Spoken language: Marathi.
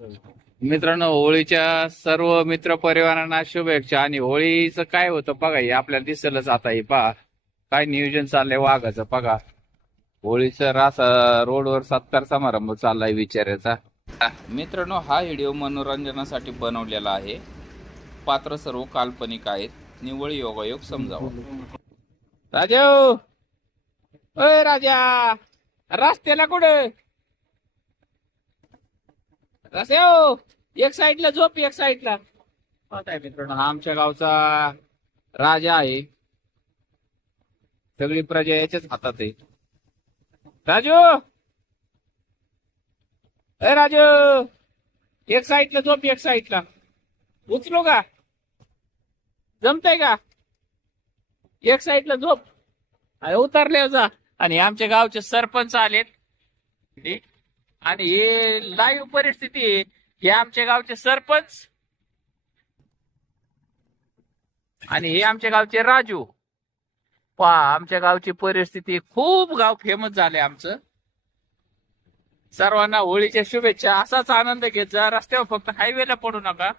मित्रांनो, होळीच्या सर्व मित्र परिवारांना शुभेच्छा. आणि होळीचं काय होतं बघा, हे आपल्याला दिसलंच आता. हे पहा काय नियोजन चाललंय वाघाचं बघा. होळीचं रास रोडवर सत्कार समारंभ चाललाय विचारायचा. मित्रांनो, हा व्हिडिओ मनोरंजनासाठी बनवलेला आहे. पात्र सर्व काल्पनिक आहेत. निव्वळ योगायोग समजावा. राजा, अय राजा, रस्त्याला कुठे रस्त्या एक साईडला झोप, एक साईडला. पाहताय मित्रांनो, हा आमच्या गावचा राजा आहे. सगळी प्रजा याच्याच हातात आहे. राजू, अय राजू, एक साईडला झोप, एक साईडला. उचलो का, जमतय का? एक साईडला झोप. उतरले जा. आणि आमच्या गावचे सरपंच आलेत. आणि हे लाईव्ह परिस्थिती आहे. हे आमच्या गावचे सरपंच आणि हे आमच्या गावचे राजू. पहा आमच्या गावची परिस्थिती. खूप गाव फेमस झाले आमचं. सर्वांना होळीच्या शुभेच्छा. असाच आनंद घेत जा. रस्त्यावर फक्त हायवेला पडू नका.